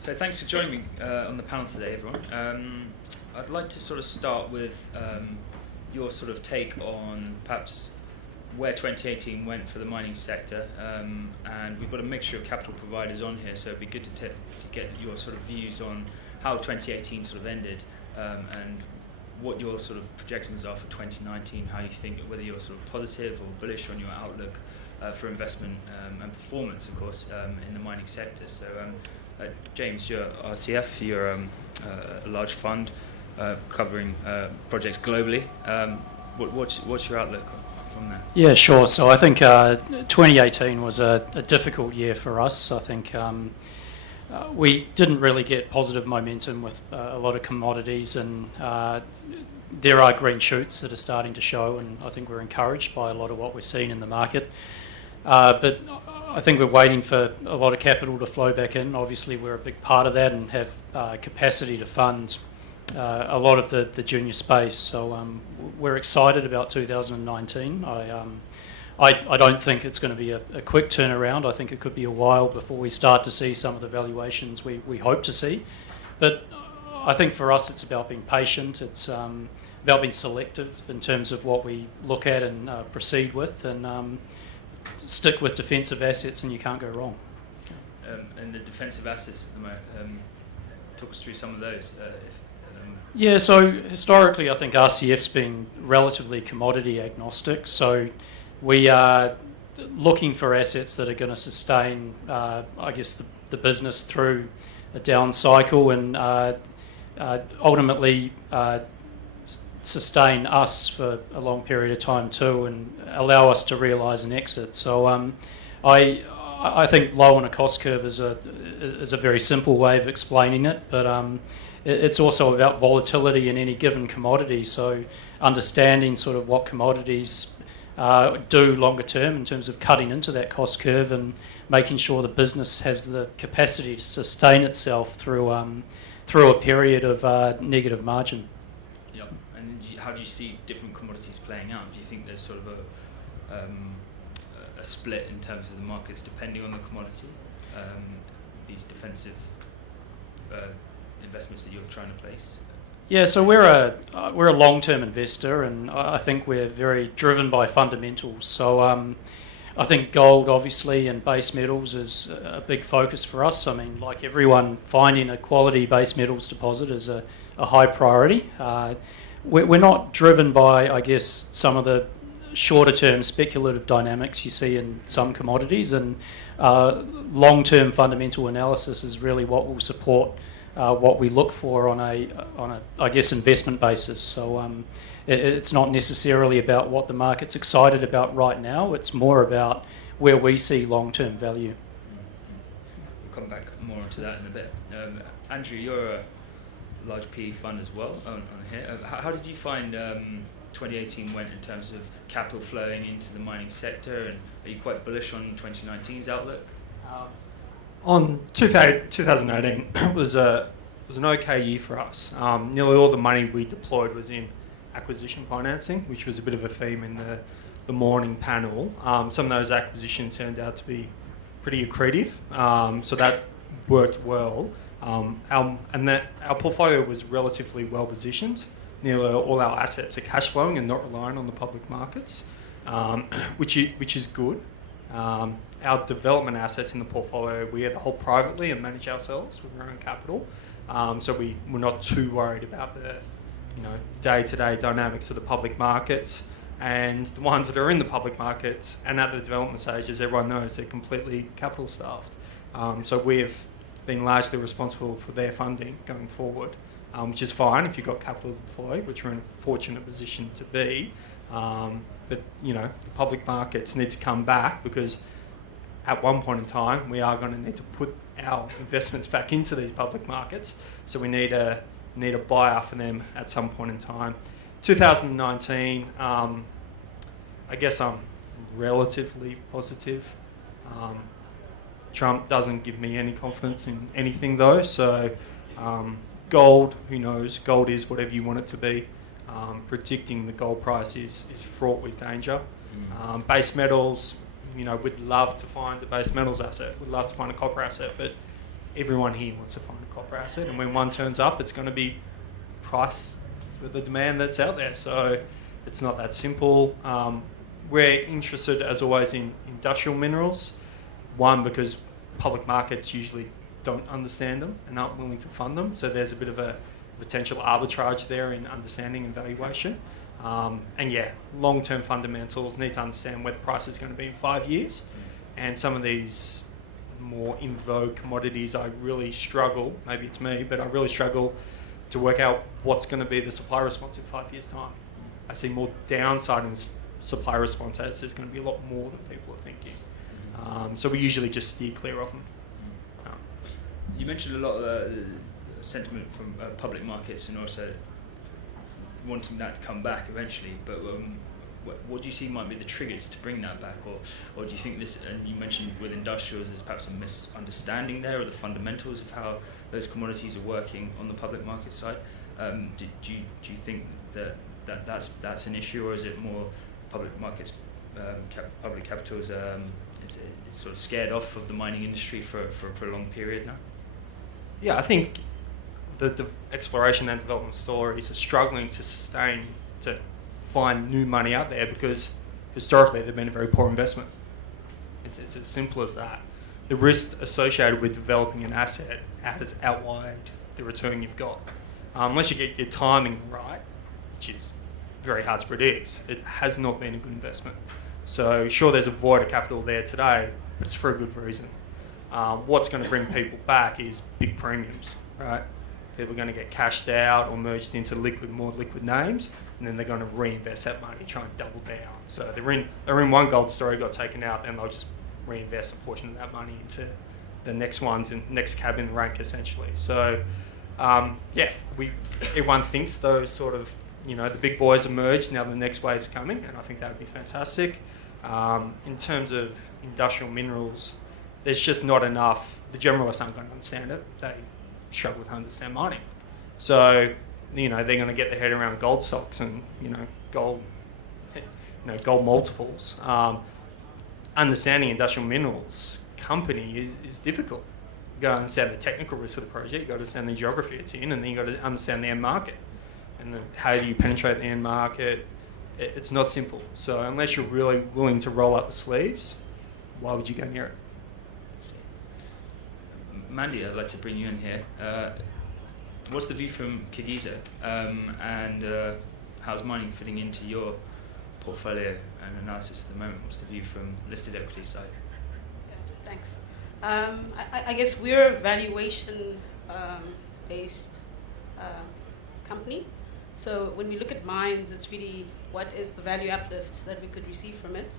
So thanks for joining me on the panel today, everyone. I'd like to sort of start with your sort of take on perhaps where 2018 went for the mining sector, and we've got a mixture of capital providers on here, so it'd be good to get your sort of views on how 2018 sort of ended, and what your sort of projections are for 2019, how you think, whether you're sort of positive or bullish on your outlook for investment and performance, of course, in the mining sector. So James, you're RCF, you're a large fund covering projects globally. What's your outlook from there? Yeah, sure. So I think 2018 was a difficult year for us. I think we didn't really get positive momentum with a lot of commodities, and there are green shoots that are starting to show, and I think we're encouraged by a lot of what we're seeing in the market. But I think we're waiting for a lot of capital to flow back in. Obviously, we're a big part of that and have capacity to fund a lot of the junior space. So we're excited about 2019. I don't think it's going to be a quick turnaround. I think it could be a while before we start to see some of the valuations we hope to see. But I think for us, it's about being patient. It's about being selective in terms of what we look at and proceed with, and stick with defensive assets, and you can't go wrong. And the defensive assets at the moment, talk us through some of those. Yeah, so historically I think RCF's been relatively commodity agnostic, so we are looking for assets that are going to sustain, I guess, the business through a down cycle, and ultimately sustain us for a long period of time too, and allow us to realise an exit. So I think low on a cost curve is a very simple way of explaining it, but it's also about volatility in any given commodity. So understanding sort of what commodities do longer term in terms of cutting into that cost curve and making sure the business has the capacity to sustain itself through a period of negative margin. Yep. And how do you see different commodities playing out? Do you think there's sort of a split in terms of the markets depending on the commodity? These defensive investments that you're trying to place? Yeah, so we're a long-term investor, and I think we're very driven by fundamentals. So I think gold, obviously, and base metals is a big focus for us. I mean, like everyone, finding a quality base metals deposit is a high priority. We're not driven by, I guess, some of the shorter-term speculative dynamics you see in some commodities, and long-term fundamental analysis is really what will support what we look for on a I guess investment basis. So it's not necessarily about what the market's excited about right now. It's more about where we see long-term value. We'll come back more onto that in a bit. Andrew, you're a large PE fund as well on here. How did you find 2018 went in terms of capital flowing into the mining sector, and are you quite bullish on 2019's outlook? On 2018 was an okay year for us. Nearly all the money we deployed was in acquisition financing, which was a bit of a theme in the morning panel. Some of those acquisitions turned out to be pretty accretive, so that worked well. Our portfolio was relatively well positioned. Nearly all our assets are cash flowing and not relying on the public markets, which is good. Our development assets in the portfolio, we either hold privately and manage ourselves with our own capital, so we're not too worried about the day-to-day dynamics of the public markets. And the ones that are in the public markets and at the development stage, as everyone knows, they're completely capital staffed. So we've been largely responsible for their funding going forward, which is fine if you've got capital to deploy, which we're in a fortunate position to be. But the public markets need to come back, because at one point in time we are going to need to put our investments back into these public markets. So we need a buyer for them at some point in time. 2019, I guess I'm relatively positive. Trump doesn't give me any confidence in anything though. So gold, who knows? Gold is whatever you want it to be. Predicting the gold price is fraught with danger. Base metals, we'd love to find a base metals asset. We'd love to find a copper asset, but everyone here wants to find a copper asset, and when one turns up, it's going to be priced for the demand that's out there. So it's not that simple. We're interested, as always, in industrial minerals. One, because public markets usually don't understand them and aren't willing to fund them. So there's a bit of a potential arbitrage there in understanding and valuation. And yeah, long-term fundamentals, need to understand where the price is going to be in 5 years. And some of these more in vogue commodities, I really struggle, maybe it's me, but I really struggle to work out what's going to be the supply response in 5 years' time. I see more downside in supply response as there's going to be a lot more than people are thinking. So we usually just steer clear of them. You mentioned a lot of the sentiment from public markets and also wanting that to come back eventually, but what do you see might be the triggers to bring that back, or do you think this, and you mentioned with industrials, there's perhaps a misunderstanding there of the fundamentals of how those commodities are working on the public market side? Do you think that's an issue, or is it more public markets, public capital is sort of scared off of the mining industry for a prolonged period now? Yeah, I think the exploration and development stories are struggling to sustain, to find new money out there, because historically they've been a very poor investment. It's as simple as that. The risk associated with developing an asset has outweighed the return you've got. Unless you get your timing right, which is very hard to predict, it has not been a good investment. So sure, there's a void of capital there today, but it's for a good reason. What's going to bring people back is big premiums, right? People are going to get cashed out or merged into more liquid names, and then they're going to reinvest that money, try and double down. So they're in one gold story, got taken out, and they'll just reinvest a portion of that money into the next ones and next cab in the rank, essentially. So everyone thinks those sort of, the big boys emerge, now the next wave's coming, and I think that would be fantastic. In terms of industrial minerals, there's just not enough. The generalists aren't going to understand it. They struggle to understand mining. So, they're going to get their head around gold stocks and, gold multiples. Understanding industrial minerals company is difficult. You've got to understand the technical risk of the project, you've got to understand the geography it's in, and then you've got to understand the end market. And how do you penetrate the end market? It's not simple. So unless you're really willing to roll up the sleeves, why would you go near it? Mandy, I'd like to bring you in here. What's the view from Kagiso, and how's mining fitting into your portfolio and analysis at the moment? What's the view from listed equity side? Thanks. I guess we're a valuation based company. So when we look at mines, it's really what is the value uplift that we could receive from it.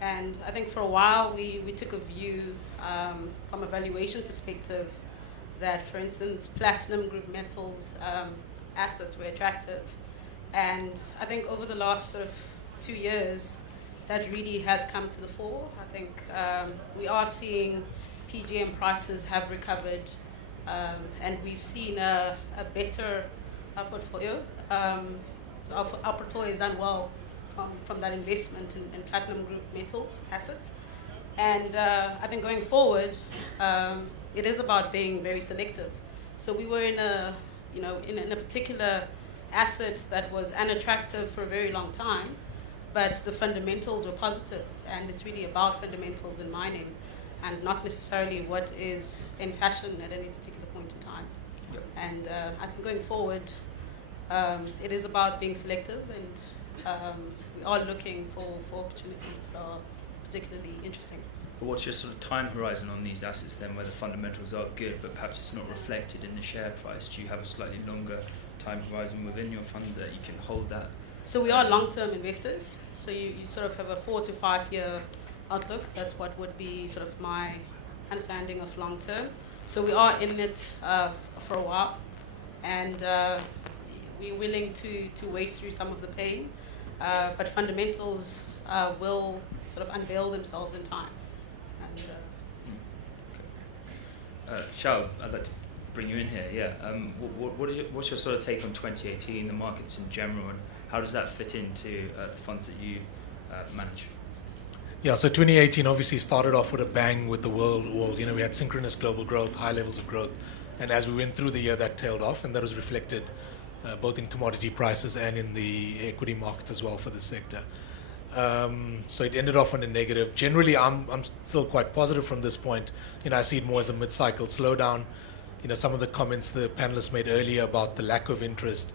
And I think for a while we took a view from a valuation perspective that, for instance, platinum group metals assets were attractive. And I think over the last sort of 2 years, that really has come to the fore. I think we are seeing PGM prices have recovered, and we've seen a better portfolio. So our portfolio has done well from that investment in platinum group metals assets. And I think going forward, it is about being very selective. So we were in a particular asset that was unattractive for a very long time, but the fundamentals were positive, and it's really about fundamentals in mining and not necessarily what is in fashion at any particular point in time. Yep. And I think going forward, it is about being selective, and we are looking for opportunities that are particularly interesting. But what's your sort of time horizon on these assets then, where the fundamentals are good, but perhaps it's not reflected in the share price? Do you have a slightly longer time horizon within your fund that you can hold that? So we are long-term investors. So you sort of have a 4 to 5 year outlook. That's what would be sort of my understanding of long-term. So we are in it for a while, and we're willing to wait through some of the pain, but fundamentals will sort of unveil themselves in time. And, Shao, I'd like to bring you in here. Yeah. What's your sort of take on 2018, the markets in general, and how does that fit into the funds that you manage? Yeah, so 2018 obviously started off with a bang with the world. We had synchronous global growth, high levels of growth, and as we went through the year, that tailed off, and that was reflected both in commodity prices and in the equity markets as well for the sector. So it ended off on a negative. Generally, I'm still quite positive from this point. I see it more as a mid-cycle slowdown. Some of the comments the panelists made earlier about the lack of interest.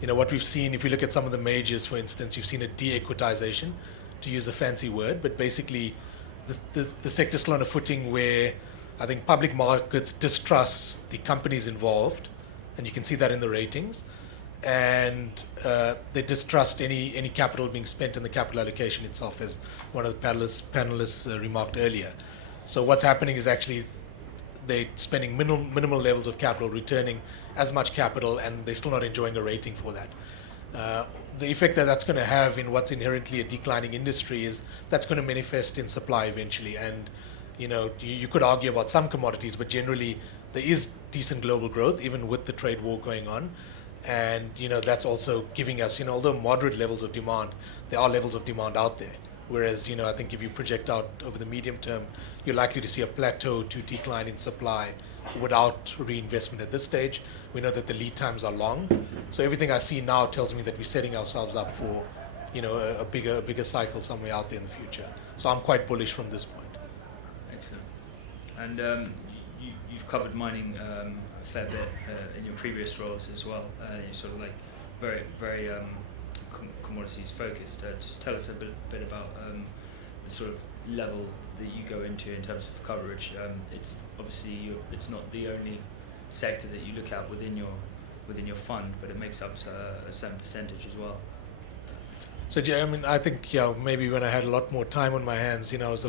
What we've seen, if you look at some of the majors, for instance, you've seen a de-equitization, to use a fancy word, but basically the sector's still on a footing where I think public markets distrust the companies involved, and you can see that in the ratings, and they distrust any capital being spent in the capital allocation itself, as one of the panelists remarked earlier. So what's happening is actually they're spending minimal levels of capital, returning as much capital, and they're still not enjoying a rating for that. The effect that's going to have in what's inherently a declining industry is that's going to manifest in supply eventually. And you could argue about some commodities, but generally there is decent global growth even with the trade war going on. And that's also giving us, although moderate levels of demand, there are levels of demand out there. Whereas I think if you project out over the medium term, you're likely to see a plateau to decline in supply without reinvestment at this stage. We know that the lead times are long, so everything I see now tells me that we're setting ourselves up for a bigger cycle somewhere out there in the future. So I'm quite bullish from this point. Excellent. And you've covered mining a fair bit in your previous roles as well. You're sort of like very commodities focused. Just tell us a bit about the sort of level that you go into in terms of coverage. It's obviously it's not the only sector that you look at within your fund, but it makes up a certain percentage as well. So I think maybe when I had a lot more time on my hands, I was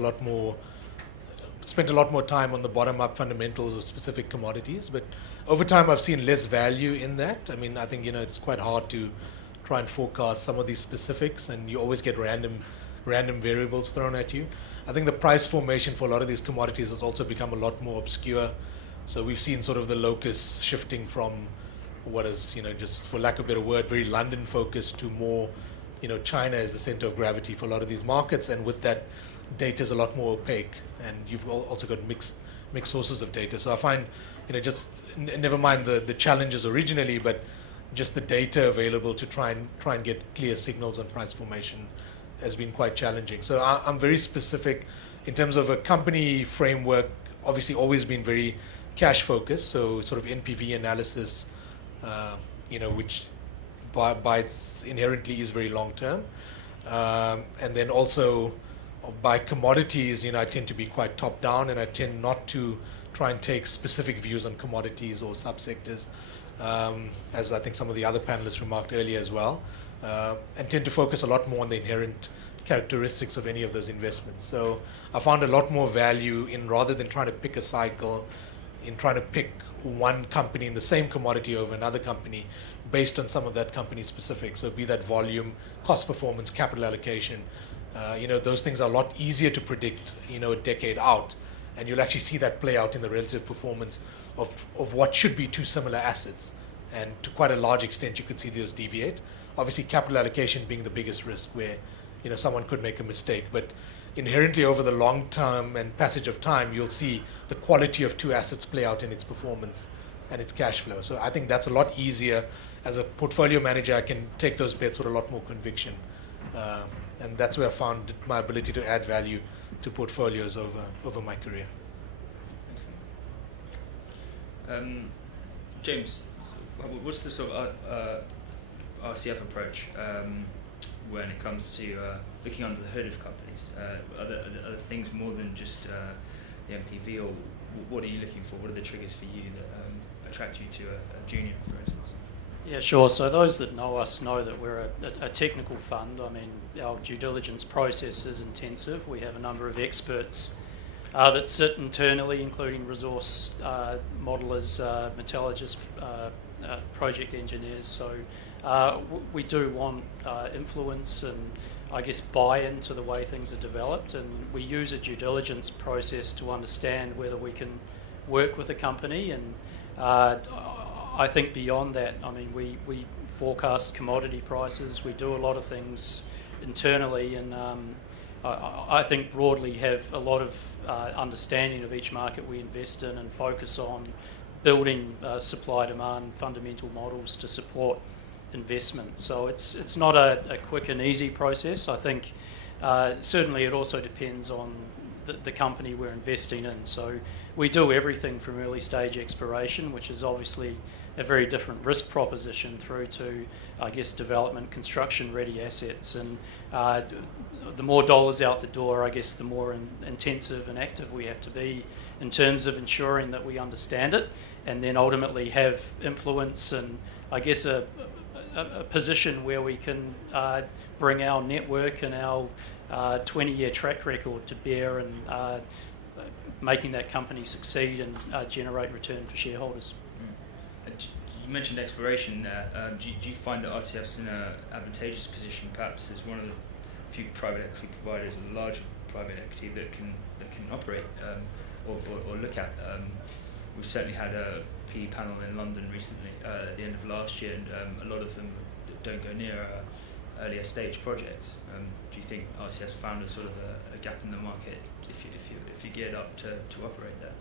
spent a lot more time on the bottom-up fundamentals of specific commodities. But over time, I've seen less value in that. I think it's quite hard to try and forecast some of these specifics, and you always get random variables thrown at you. I think the price formation for a lot of these commodities has also become a lot more obscure. So we've seen sort of the locus shifting from what is, just for lack of a better word, very London focused to more, China as the center of gravity for a lot of these markets. And with that, data is a lot more opaque, and you've also got mixed sources of data. So I find, just never mind the challenges originally, but just the data available to try and get clear signals on price formation has been quite challenging. So I'm very specific in terms of a company framework. Obviously, always been very cash focused. So sort of NPV analysis, which by its inherently is very long term, and then also by commodities. I tend to be quite top down, and I tend not to try and take specific views on commodities or subsectors, as I think some of the other panelists remarked earlier as well. And tend to focus a lot more on the inherent characteristics of any of those investments. So I found a lot more value in, rather than trying to pick a cycle, in trying to pick one company in the same commodity over another company based on some of that company specific. So be that volume, cost performance, capital allocation. Those things are a lot easier to predict, a decade out. And you'll actually see that play out in the relative performance of what should be two similar assets. And to quite a large extent, you could see those deviate. Obviously, capital allocation being the biggest risk, where someone could make a mistake. But inherently, over the long term and passage of time, you'll see the quality of two assets play out in its performance and its cash flow. So I think that's a lot easier. As a portfolio manager, I can take those bets with a lot more conviction. And that's where I found my ability to add value to portfolios over my career. Excellent. James, what's the sort of RCF approach when it comes to looking under the hood of companies? Are there things more than just the MPV, or what are you looking for? What are the triggers for you that attract you to a junior, for instance? Yeah, sure. So those that know us know that we're a technical fund. Our due diligence process is intensive. We have a number of experts that sit internally, including resource modelers, metallurgists, project engineers. So we do want influence and, I guess, buy-in to the way things are developed. And we use a due diligence process to understand whether we can work with a company. And I think beyond that, we forecast commodity prices. We do a lot of things internally, and I think broadly have a lot of understanding of each market we invest in and focus on building supply-demand fundamental models to support investment. So it's not a quick and easy process. I think certainly it also depends on the company we're investing in. So we do everything from early stage exploration, which is obviously a very different risk proposition, through to, I guess, development, construction ready assets. And the more dollars out the door, I guess, the more intensive and active we have to be in terms of ensuring that we understand it, and then ultimately have influence and, I guess, a position where we can bring our network and our 20-year track record to bear and making that company succeed and generate return for shareholders. You mentioned exploration there. Do you find that RCF's in an advantageous position, perhaps as one of the few private equity providers, or large private equity, that can operate or look at? We've certainly had a PE panel in London recently at the end of last year, and a lot of them don't go near earlier stage projects. Do you think RCS found a sort of a gap in the market if you geared up to operate there?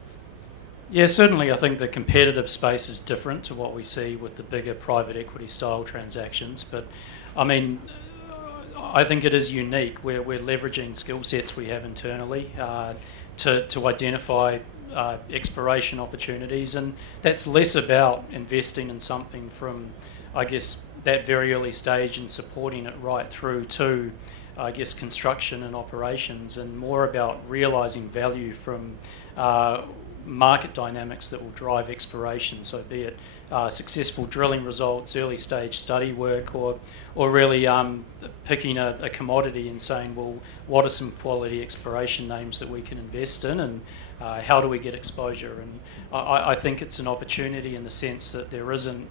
Yeah, certainly I think the competitive space is different to what we see with the bigger private equity style transactions, but I mean, I think it is unique. We're leveraging skill sets we have internally to identify exploration opportunities, and that's less about investing in something from, I guess, that very early stage and supporting it right through to, I guess, construction and operations, and more about realising value from market dynamics that will drive exploration. So be it successful drilling results, early stage study work, or really picking a commodity and saying, well, what are some quality exploration names that we can invest in, and how do we get exposure? And I think it's an opportunity in the sense that there isn't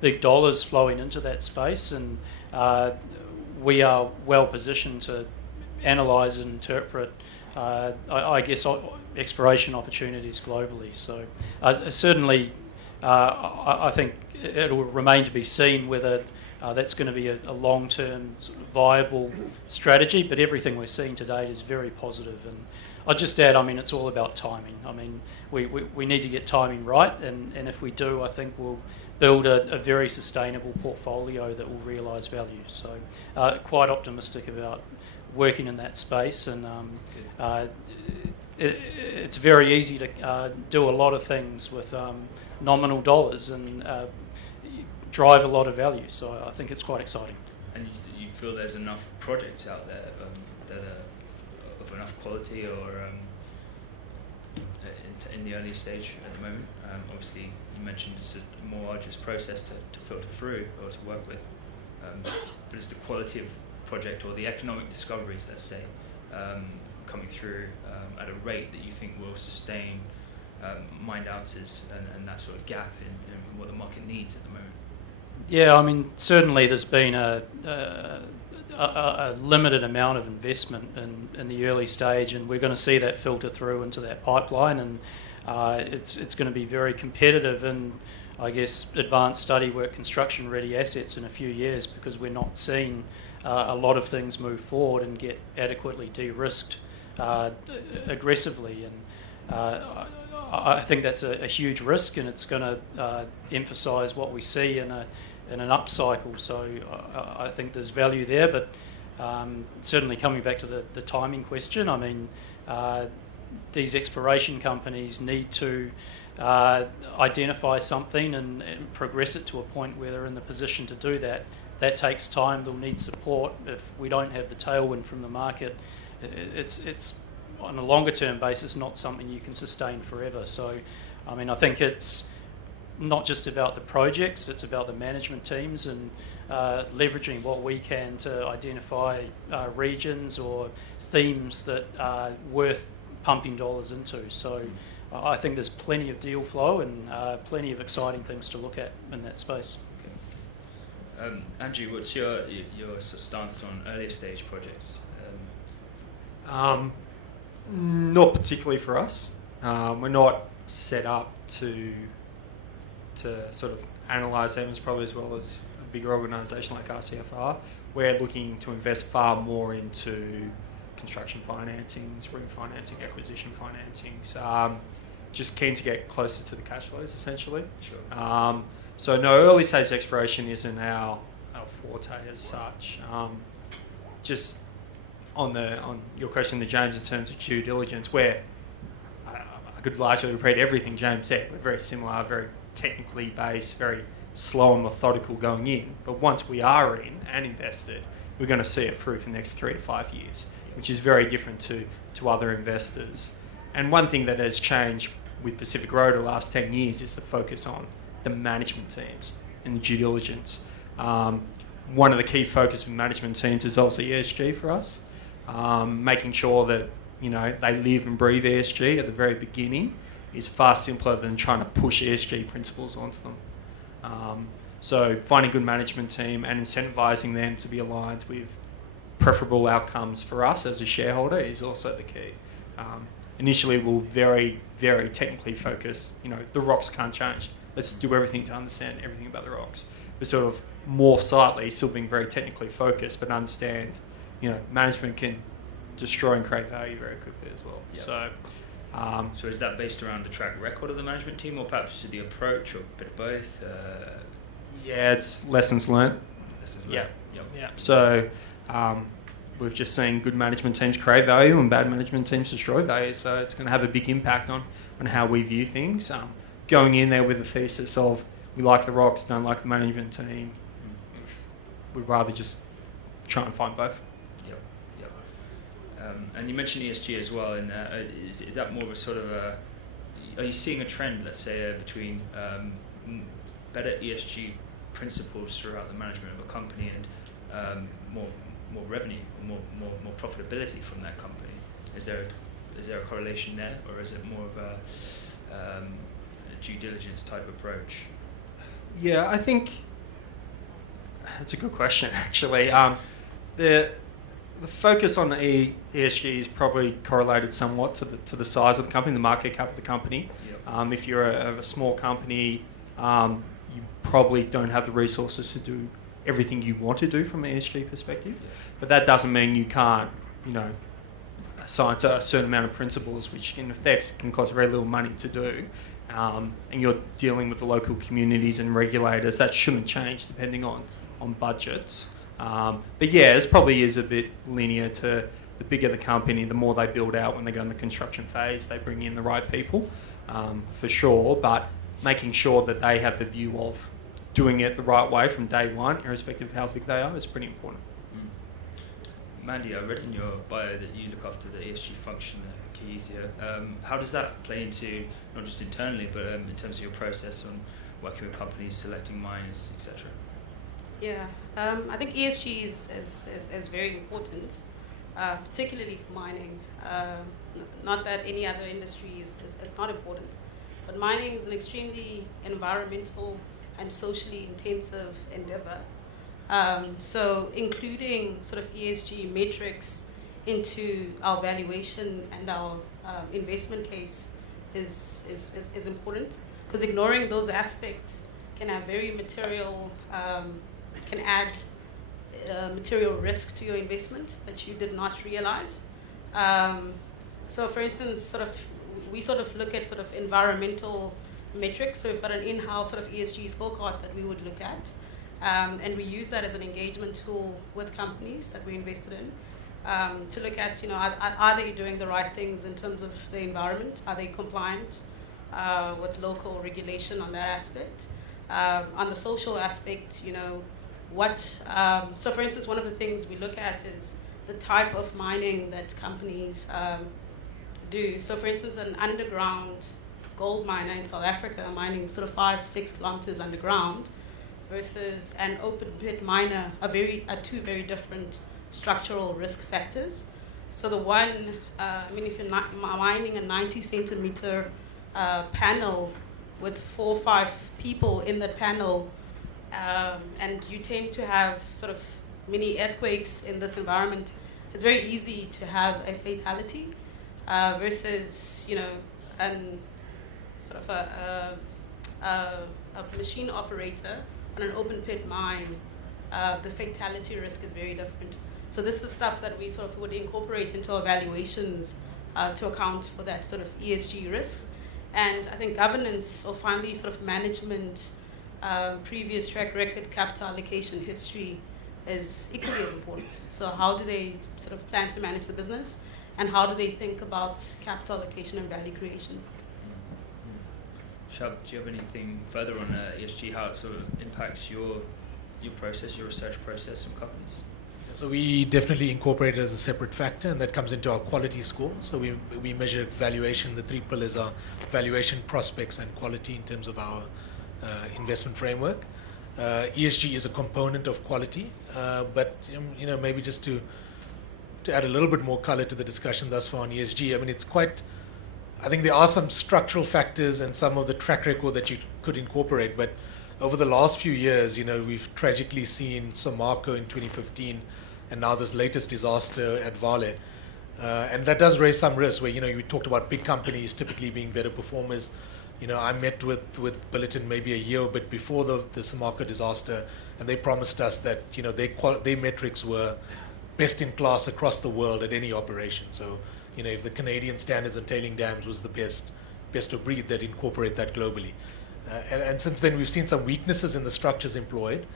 big dollars flowing into that space, and we are well positioned to analyse and interpret, I guess, exploration opportunities globally. So certainly I think it will remain to be seen whether that's going to be a long-term viable strategy, but everything we're seeing to date is very positive. And I'll just add, I mean, it's all about timing. I mean, we need to get timing right, and if we do, I think we'll build a very sustainable portfolio that will realise value. So quite optimistic about working in that space, and it's very easy to do a lot of things with nominal dollars and drive a lot of value. So I think it's quite exciting. And you feel there's enough projects out there that are of enough quality, or in the early stage at the moment? Obviously, you mentioned it's a more arduous process to filter through or to work with, but is the quality of project, or the economic discoveries, let's say, coming through at a rate that you think will sustain mined ounces and that sort of gap in what the market needs at the moment? Yeah, I mean, certainly there's been a limited amount of investment in the early stage, and we're going to see that filter through into that pipeline, and it's going to be very competitive in, I guess, advanced study work, construction ready assets in a few years, because we're not seeing a lot of things move forward and get adequately de-risked aggressively. And I think that's a huge risk, and it's going to emphasise what we see in an upcycle. So I think there's value there, but certainly coming back to the timing question, I mean, these exploration companies need to identify something and progress it to a point where they're in the position to do that. That takes time. They'll need support. If we don't have the tailwind from the market, it's on a longer term basis not something you can sustain forever. So, I mean, I think it's not just about the projects, it's about the management teams and leveraging what we can to identify regions or themes that are worth pumping dollars into. So I think there's plenty of deal flow and plenty of exciting things to look at in that space. Okay. Andrew, what's your sort of stance on earlier stage projects? Not particularly for us. We're not set up to sort of analyse them probably as well as a bigger organisation like RCFR. We're looking to invest far more into construction financings, refinancing, acquisition financings. Just keen to get closer to the cash flows, essentially. Sure. So no, early stage exploration isn't our forte as such. Just on your question to James in terms of due diligence, where I could largely repeat everything James said. We're very similar, very technically based, very slow and methodical going in. But once we are in and invested, we're going to see it through for the next 3 to 5 years, which is very different to other investors. And one thing that has changed with Pacific Road the last 10 years is the focus on the management teams and the due diligence. One of the key focus with management teams is also ESG for us, making sure that they live and breathe ESG at the very beginning is far simpler than trying to push ESG principles onto them. So finding a good management team and incentivizing them to be aligned with preferable outcomes for us as a shareholder is also the key. Initially, we'll very, very technically focus. The rocks can't change. Let's do everything to understand everything about the rocks. But sort of morph slightly, still being very technically focused, but understand, management can destroy and create value very quickly as well. Yeah. So is that based around the track record of the management team, or perhaps to the approach, or a bit of both? Yeah, it's lessons learnt. Yeah. Yeah. So we've just seen good management teams create value and bad management teams destroy value. So it's going to have a big impact on how we view things. Going in there with the thesis of we like the rocks, don't like the management team, we'd rather just try and find both. Yep. And you mentioned ESG as well. In is that more of a sort of are you seeing a trend, let's say, between better ESG principles throughout the management of a company and more revenue, or more profitability from that company? Is there a correlation there, or is it more of a due diligence type approach? Yeah, I think that's a good question, actually. The focus on the ESG is probably correlated somewhat to the size of the company, the market cap of the company. Yep. If you're a small company, you probably don't have the resources to do everything you want to do from an ESG perspective. Yeah. But that doesn't mean you can't, assign to a certain amount of principles, which in effect can cost very little money to do. And you're dealing with the local communities and regulators. That shouldn't change depending on budgets. But yeah, it probably is a bit linear to the bigger the company, the more they build out when they go in the construction phase, they bring in the right people, for sure. But making sure that they have the view of doing it the right way from day one, irrespective of how big they are, is pretty important. Mandy, I read in your bio that you look after the ESG function at Keysia. How does that play into, not just internally, but in terms of your process on working with companies, selecting miners, etc.? Yeah, I think ESG is very important, particularly for mining. Not that any other industry is not important, but mining is an extremely environmental and socially intensive endeavor. So including sort of ESG metrics into our valuation and our investment case is important, because ignoring those aspects can have very material, can add material risk to your investment that you did not realize. So for instance, we look at sort of environmental metrics. So we've got an in-house sort of ESG scorecard that we would look at. And we use that as an engagement tool with companies that we invested in, to look at, are they doing the right things in terms of the environment? Are they compliant with local regulation on that aspect? On the social aspect, so for instance, one of the things we look at is the type of mining that companies do. So for instance, an underground gold miner in South Africa mining sort of 5-6 kilometers underground versus an open pit miner are two very different structural risk factors. So the one, if you're mining a 90 centimeter panel with 4 or 5 people in that panel, and you tend to have sort of mini earthquakes in this environment, it's very easy to have a fatality, versus, an sort of a machine operator on an open pit mine, the fatality risk is very different. So this is stuff that we sort of would incorporate into our valuations to account for that sort of ESG risk. And I think governance, or finally sort of management, previous track record, capital allocation history is equally as important. So how do they sort of plan to manage the business, and how do they think about capital allocation and value creation? Shab, do you have anything further on ESG, how it sort of impacts your process, your research process in companies? So we definitely incorporate it as a separate factor, and that comes into our quality score. So we measure valuation. The three pillars are valuation, prospects, and quality in terms of our investment framework. ESG is a component of quality, but maybe just to add a little bit more color to the discussion thus far on ESG. I mean, I think there are some structural factors and some of the track record that you could incorporate, but over the last few years, we've tragically seen Samarco in 2015, and now this latest disaster at Vale. And that does raise some risk where, you talked about big companies typically being better performers. I met with Billiton maybe a year bit before the Samarco disaster, and they promised us that, their metrics were best in class across the world at any operation. So, if the Canadian standards on tailing dams was the best of breed, they'd incorporate that globally. And since then, we've seen some weaknesses in the structures employed.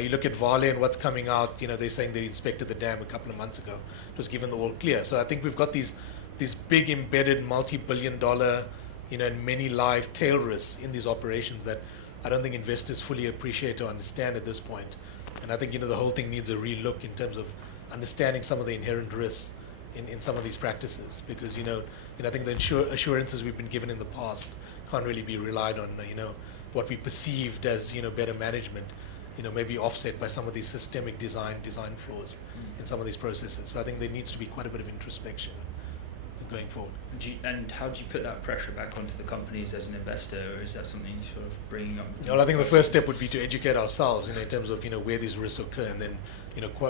You look at Vale and what's coming out, they're saying they inspected the dam a couple of months ago. It was given the all clear. So I think we've got these big embedded multi-billion-dollar, and many live tail risks in these operations that I don't think investors fully appreciate or understand at this point. And I think, the whole thing needs a relook in terms of understanding some of the inherent risks in some of these practices, because, I think the assurances we've been given in the past can't really be relied on. What we perceived as, better management, maybe offset by some of these systemic design flaws in some of these processes. So I think there needs to be quite a bit of introspection going forward. And how do you put that pressure back onto the companies as an investor, or is that something you're sort of bringing up? Well, I think the first step would be to educate ourselves, in terms of, where these risks occur, and then,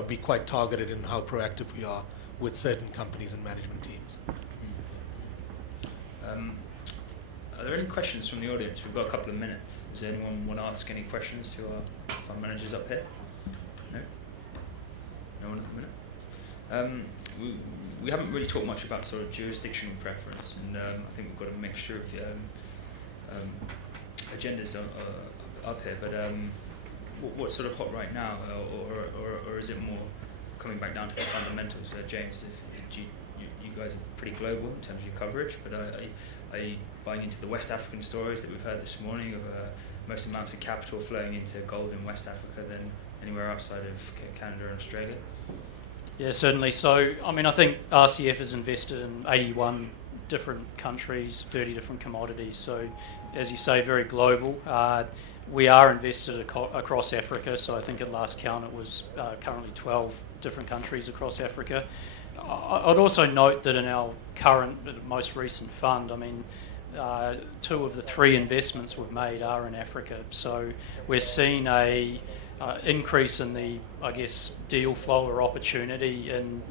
be quite targeted in how proactive we are with certain companies and management teams. Are there any questions from the audience? We've got a couple of minutes. Does anyone want to ask any questions to our fund managers up here? No? No one at the minute? We haven't really talked much about sort of jurisdiction preference, and I think we've got a mixture of agendas up here, but what's sort of hot right now, or is it more coming back down to the fundamentals? James, if you guys are pretty global in terms of your coverage, but are you buying into the West African stories that we've heard this morning of most amounts of capital flowing into gold in West Africa than anywhere outside of Canada and Australia? Yeah, certainly. So, I think RCF has invested in 81 different countries, 30 different commodities. So, as you say, very global. We are invested across Africa. So, I think at last count it was currently 12 different countries across Africa. I'd also note that in our current, most recent fund, 2 of the 3 investments we've made are in Africa. So, we're seeing a increase in the, deal flow or opportunity in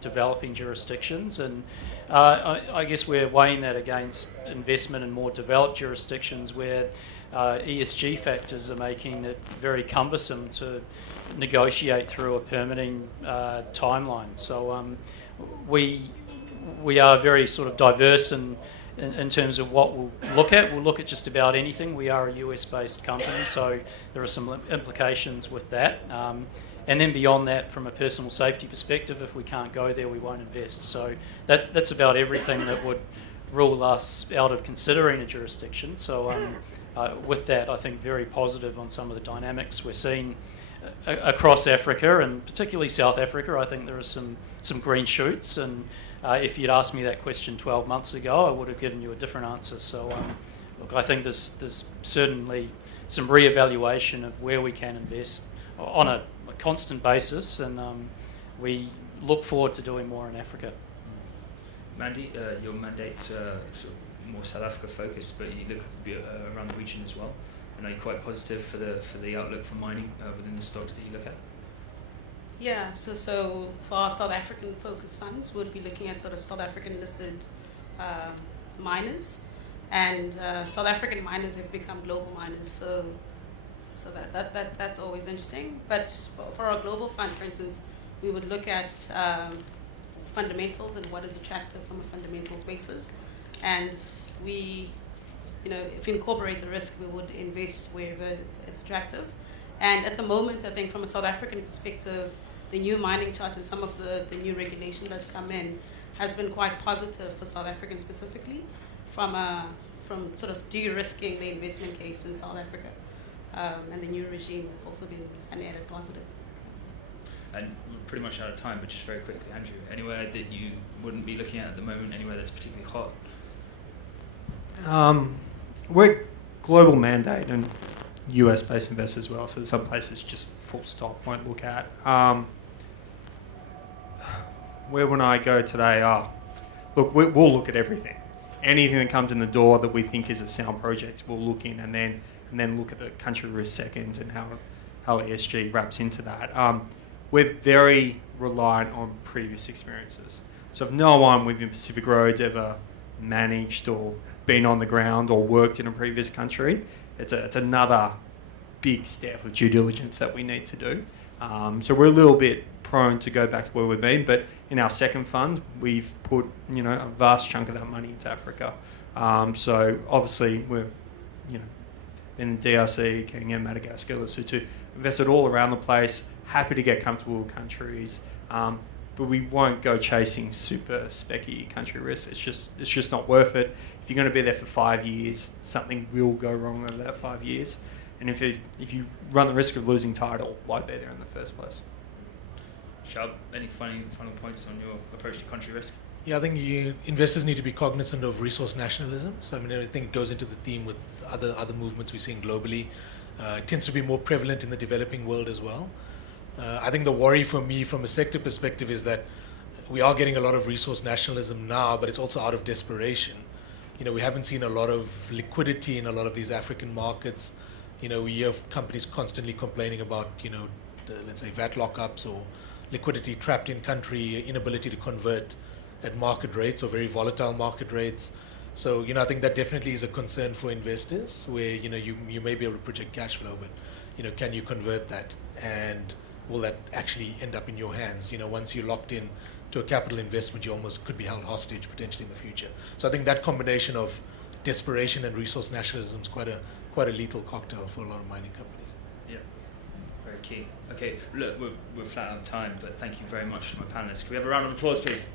developing jurisdictions, and we're weighing that against investment in more developed jurisdictions where ESG factors are making it very cumbersome to negotiate through a permitting timeline. So we are very sort of diverse in terms of what we'll look at. We'll look at just about anything. We are a US-based company, so there are some implications with that. And then beyond that, from a personal safety perspective, if we can't go there, we won't invest. So that's about everything that would rule us out of considering a jurisdiction. So with that, I think very positive on some of the dynamics we're seeing across Africa, and particularly South Africa. I think there are some green shoots, and if you'd asked me that question 12 months ago, I would have given you a different answer. So look, I think there's certainly some re-evaluation of where we can invest on a constant basis, and we look forward to doing more in Africa. Mandy, your mandate's sort of more South Africa focused, but you look around the region as well. And are you quite positive for the outlook for mining within the stocks that you look at? Yeah, so for our South African focused funds, we'll be looking at sort of South African listed miners, and South African miners have become global miners, so that's always interesting. But for our global fund, for instance, we would look at fundamentals and what is attractive from a fundamentals basis. And we, if we incorporate the risk, we would invest wherever it's attractive. And at the moment, I think from a South African perspective, the new mining chart and some of the new regulation that's come in has been quite positive for South Africans specifically, from sort of de-risking the investment case in South Africa. And the new regime has also been an added positive. And we're pretty much out of time, but just very quickly, Andrew, anywhere that you wouldn't be looking at the moment, anywhere that's particularly hot? We're global mandate and US-based investors as well, so some places just full stop won't look at. Where would I go today? Look, we'll look at everything. Anything that comes in the door that we think is a sound project, we'll look in and then look at the country risk second and how ESG wraps into that. We're very reliant on previous experiences. So if no one within Pacific Roads ever managed or been on the ground or worked in a previous country, it's another big step of due diligence that we need to do. So we're a little bit prone to go back to where we've been, but in our second fund, we've put a vast chunk of that money into Africa. So obviously we're in the DRC, Kenya, Madagascar, Lesotho, invested all around the place. Happy to get comfortable with countries, but we won't go chasing super specky country risks. It's just not worth it. If you're going to be there for 5 years, something will go wrong over that 5 years. And if you run the risk of losing title, why be there in the first place? Shab, any final points on your approach to country risk? Yeah, I think investors need to be cognizant of resource nationalism. So I think it goes into the theme with other movements we're seeing globally. It tends to be more prevalent in the developing world as well. I think the worry for me from a sector perspective is that we are getting a lot of resource nationalism now, but it's also out of desperation. We haven't seen a lot of liquidity in a lot of these African markets. We hear companies constantly complaining about, let's say VAT lockups or liquidity trapped in country, inability to convert at market rates or very volatile market rates. So, I think that definitely is a concern for investors where, you may be able to project cash flow, but, can you convert that? And will that actually end up in your hands? Once you're locked in to a capital investment, you almost could be held hostage potentially in the future. So I think that combination of desperation and resource nationalism is quite a lethal cocktail for a lot of mining companies. Yeah, very key. Okay, look, we're flat out of time, but thank you very much to my panelists. Can we have a round of applause, please?